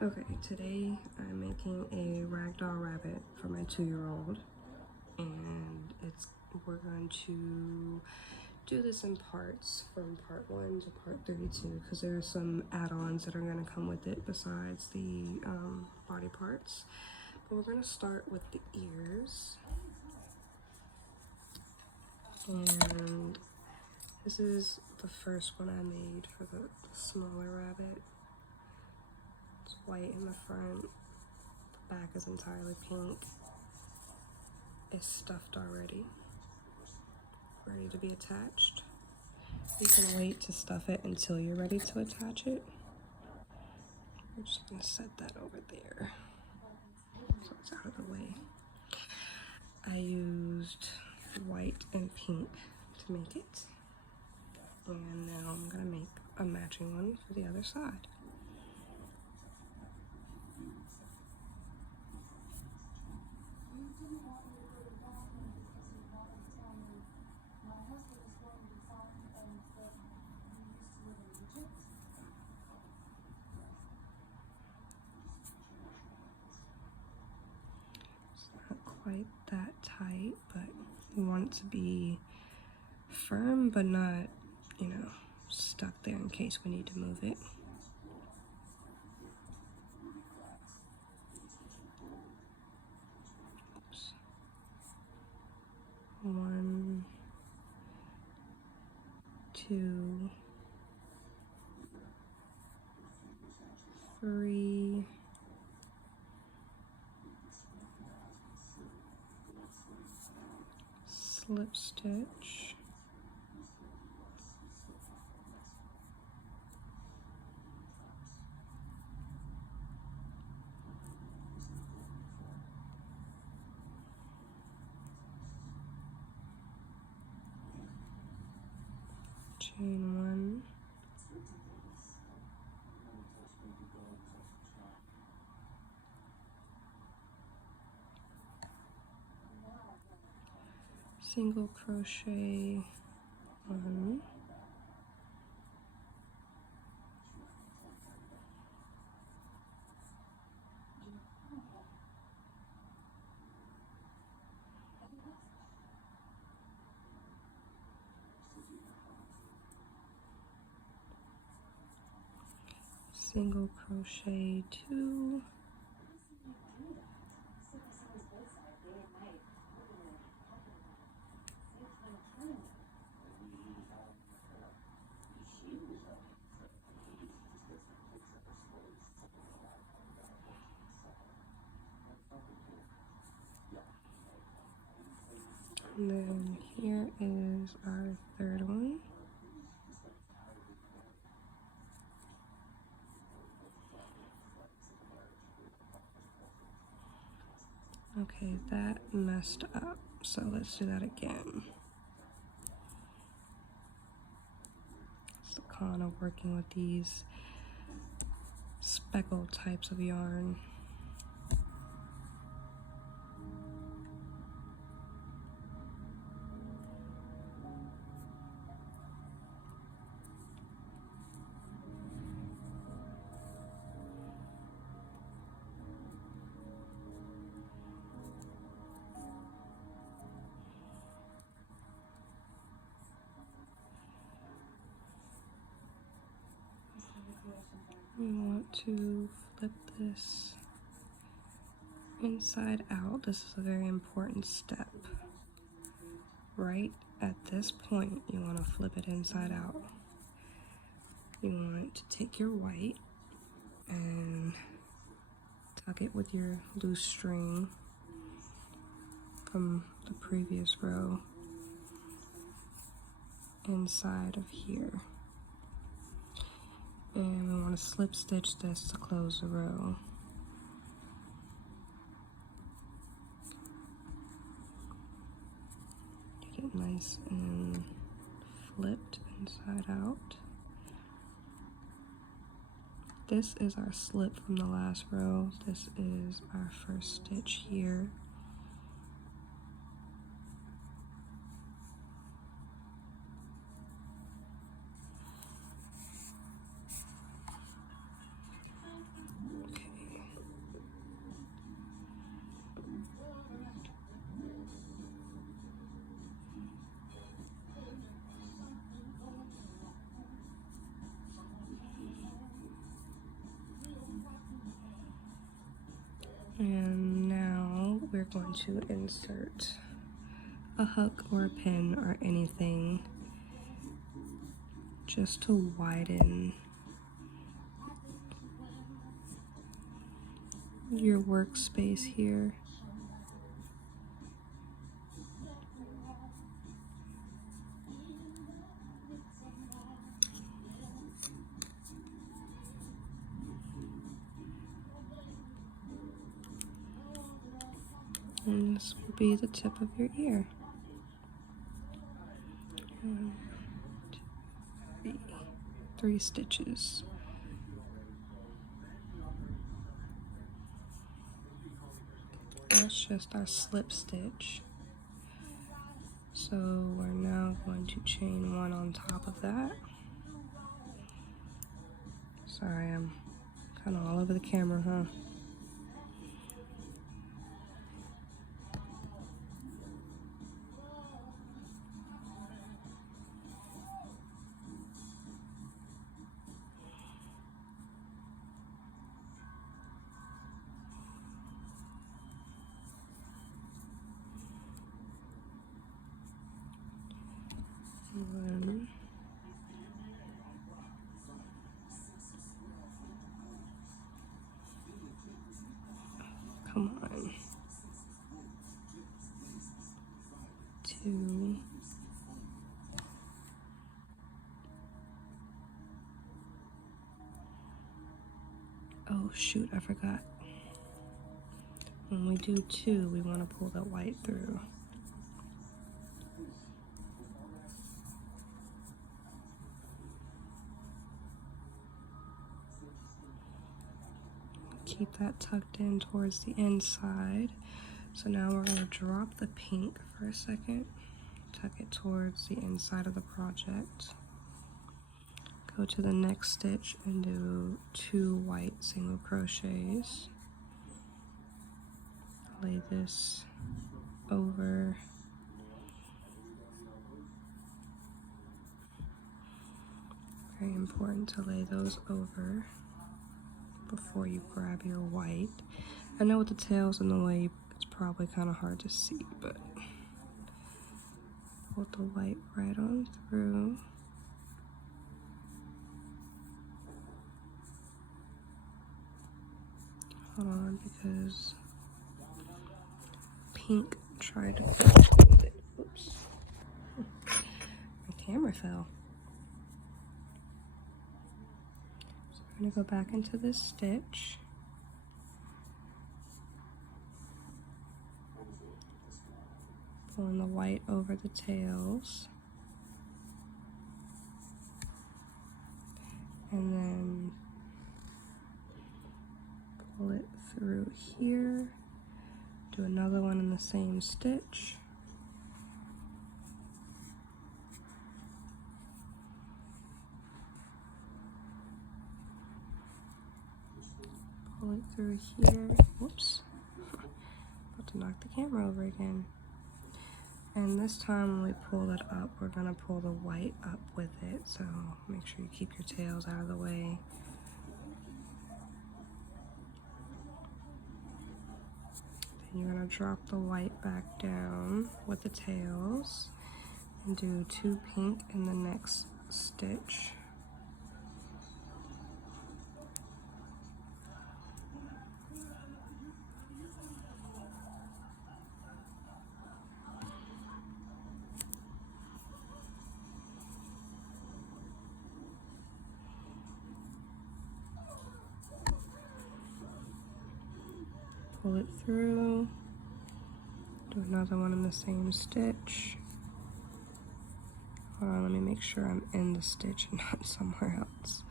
Okay, today I'm making a ragdoll rabbit for my 2-year-old, and we're going to do this in parts from part 1 to part 32 because there are some add-ons that are going to come with it besides the body parts. But we're going to start with the ears, and this is the first one I made for the smaller rabbit. It's white in the front. The back is entirely pink. It's stuffed already, ready to be attached. You can wait to stuff it until you're ready to attach it. We're just gonna set that over there so it's out of the way. I used white and pink to make it, and now I'm gonna make a matching one for the other side. Quite that tight, but you want it to be firm but not, stuck there in case we need to move it. Oops. 1, 2, 3, slip stitch, chain 1, single crochet 1, single crochet 2, and then here is our third one. Okay, that messed up, so let's do that again. It's the con of working with these speckled types of yarn. We want to flip this inside out. This is a very important step. Right at this point, you want to flip it inside out. You want to take your white and tuck it with your loose string from the previous row inside of here. And we want to slip stitch this to close the row. Get it nice and flipped inside out. This is our slip from the last row. This is our first stitch here. Okay. And now we're going to insert a hook or a pin or anything just to widen your workspace here. And this will be the tip of your ear. 1, 2, 3 stitches. That's just our slip stitch. So we're now going to chain 1 on top of that. Sorry, I'm kind of all over the camera, huh? One. Come on. 2. Oh shoot, I forgot. When we do 2, we want to pull that white through. Keep that tucked in towards the inside. So now we're going to drop the pink for a second, tuck it towards the inside of the project. Go to the next stitch and do 2 white single crochets. Lay this over. Very important to lay those over before you grab your white. I know with the tails in the way, it's probably kind of hard to see, but pull the white right on through. Hold on, because pink tried to fit with it. Oops. My camera fell. So we're going to go back into this stitch. Pulling the white over the tails. And then pull it through here. Do another one in the same stitch. Pull it through here. Whoops. About to knock the camera over again. And this time when we pull it up, we're going to pull the white up with it. So make sure you keep your tails out of the way. Then you're going to drop the white back down with the tails and do 2 pink in the next stitch. Pull it through, do another one in the same stitch. Hold on, let me make sure I'm in the stitch and not somewhere else.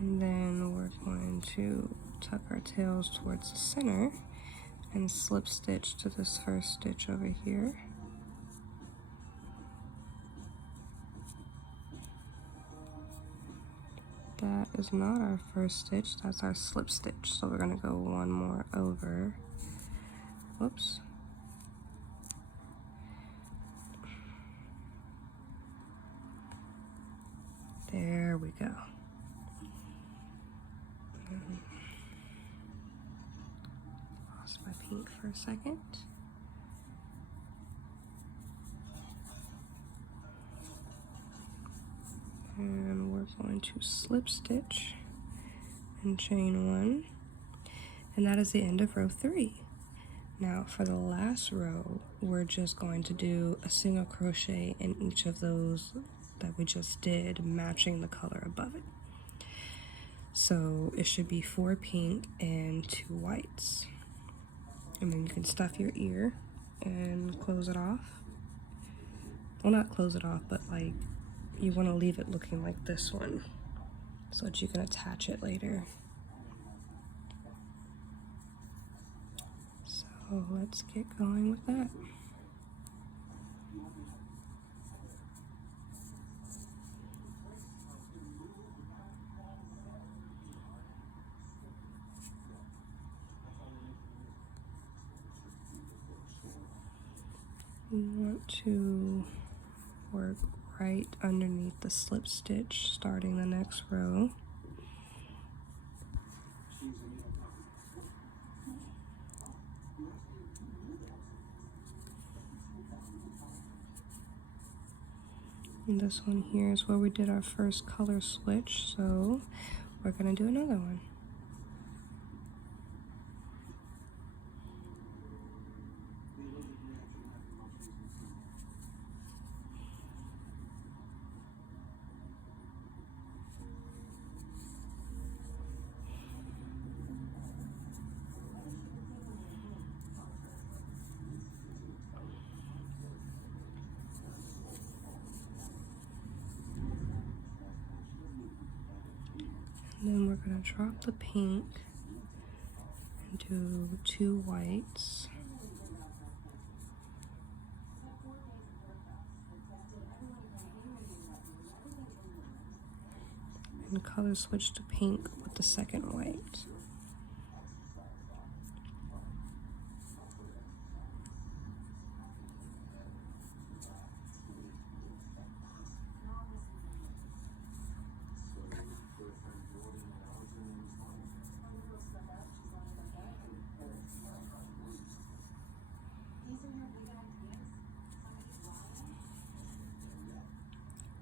And then we're going to tuck our tails towards the center and slip stitch to this first stitch over here. That is not our first stitch, that's our slip stitch. So we're gonna go 1 more over. Whoops. we go. Lost my pink for a second. And we're going to slip stitch and chain 1, and that is the end of row 3. Now for the last row, we're just going to do a single crochet in each of those that we just did, matching the color above it. So it should be 4 pink and 2 whites. And then you can stuff your ear and close it off. Well, not close it off, but like you want to leave it looking like this one so that you can attach it later. So let's get going with that. You want to work right underneath the slip stitch starting the next row. And this one here is where we did our first color switch, so we're going to do another one. And then we're going to drop the pink and do 2 whites. And color switch to pink with the second white.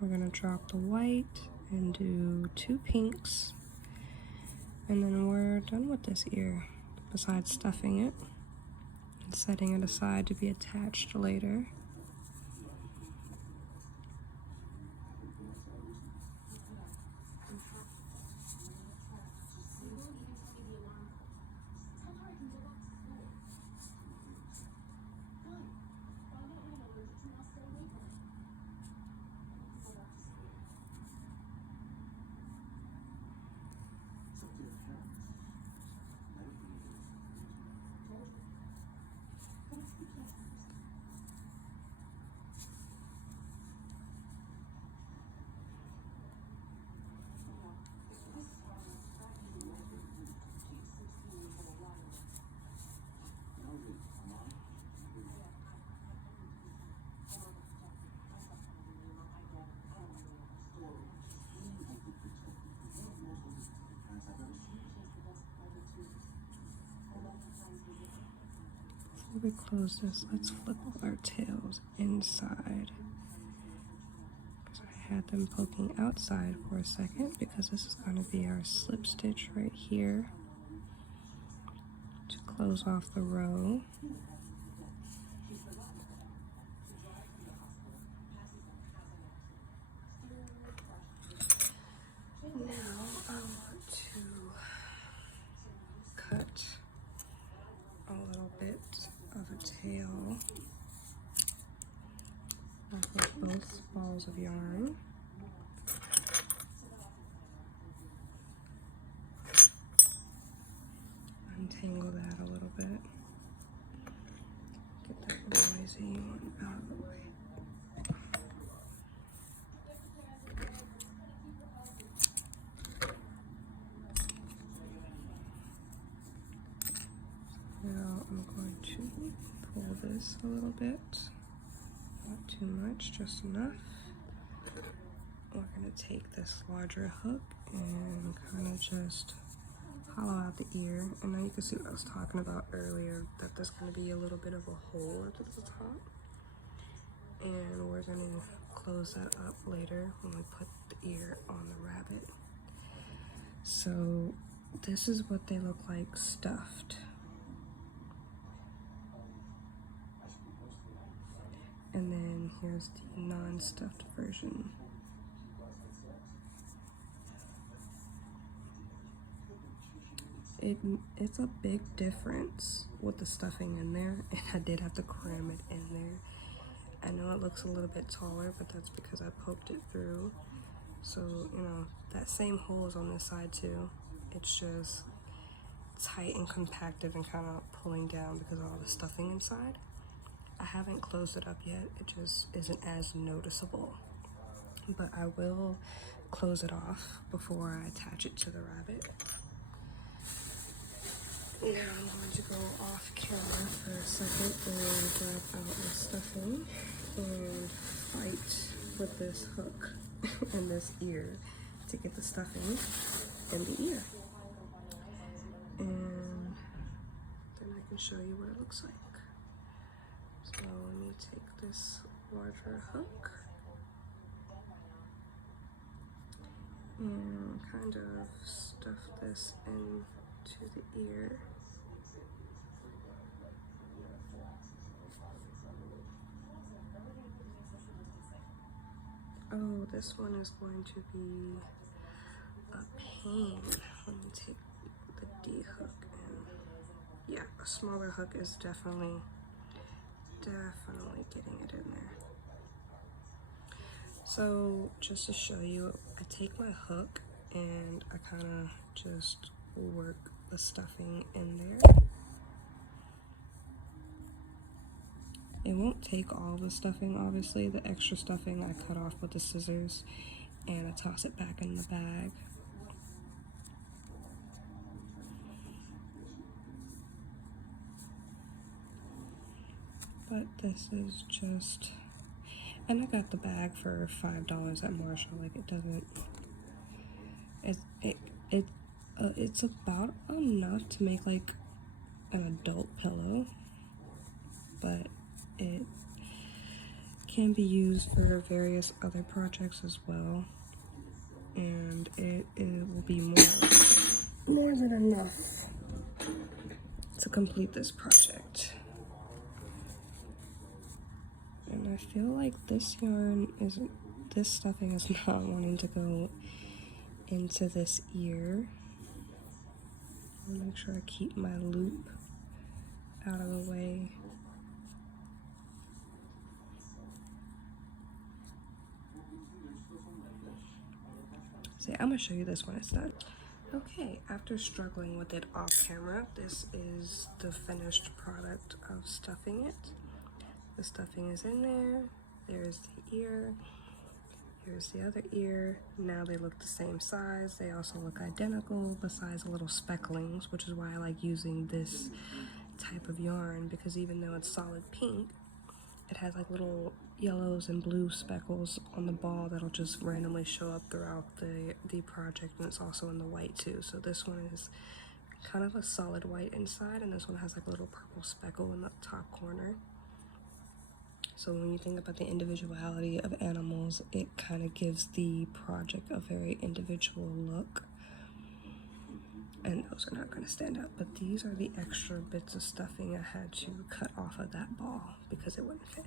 We're going to drop the white and do 2 pinks, and then we're done with this ear, besides stuffing it and setting it aside to be attached later. Before we close this, let's flip all our tails inside, because I had them poking outside for a second, because this is going to be our slip stitch right here to close off the row. Now I want to cut a little bit of a tail off of both balls of yarn. Untangle that a little bit. Get that noisy one out of the way. Now I'm going to pull this a little bit, not too much, just enough, we're gonna take this larger hook and kind of just hollow out the ear. And now you can see what I was talking about earlier, that there's gonna be a little bit of a hole at the top. And we're gonna close that up later when we put the ear on the rabbit. So this is what they look like stuffed. And then here's the non-stuffed version. It's a big difference with the stuffing in there, and I did have to cram it in there. I know it looks a little bit taller, but that's because I poked it through. So, you know, that same hole is on this side too. It's just tight and compacted and kind of pulling down because of all the stuffing inside. I haven't closed it up yet. It just isn't as noticeable. But I will close it off before I attach it to the rabbit. Now I'm going to go off camera for a second and grab out my stuffing and fight with this hook and this ear to get the stuffing in the ear. And then I can show you what it looks like. So let me take this larger hook and kind of stuff this into the ear. Oh, this one is going to be a pain. Let me take the D hook and yeah, a smaller hook is definitely getting it in there. So just to show you, I take my hook and I kind of just work the stuffing in there. It won't take all the stuffing, obviously. The extra stuffing I cut off with the scissors and I toss it back in the bag. But this is just, and I got the bag for $5 at Marshall. Like, it doesn't, it's about enough to make like an adult pillow, but it can be used for various other projects as well, and it will be more than enough to complete this project. And I feel like this stuffing is not wanting to go into this ear. I'll make sure I keep my loop out of the way. So I'm gonna show you this when it's done. Okay, after struggling with it off camera, this is the finished product of stuffing it. The stuffing is in there. There's the ear. Here's the other ear. Now they look the same size. They also look identical, besides little specklings, which is why I like using this type of yarn, because even though it's solid pink, it has like little yellows and blue speckles on the ball that'll just randomly show up throughout the project, and it's also in the white too. So this one is kind of a solid white inside, and this one has like a little purple speckle in the top corner. So when you think about the individuality of animals, it kind of gives the project a very individual look. And those are not going to stand out, but these are the extra bits of stuffing I had to cut off of that ball because it wouldn't fit.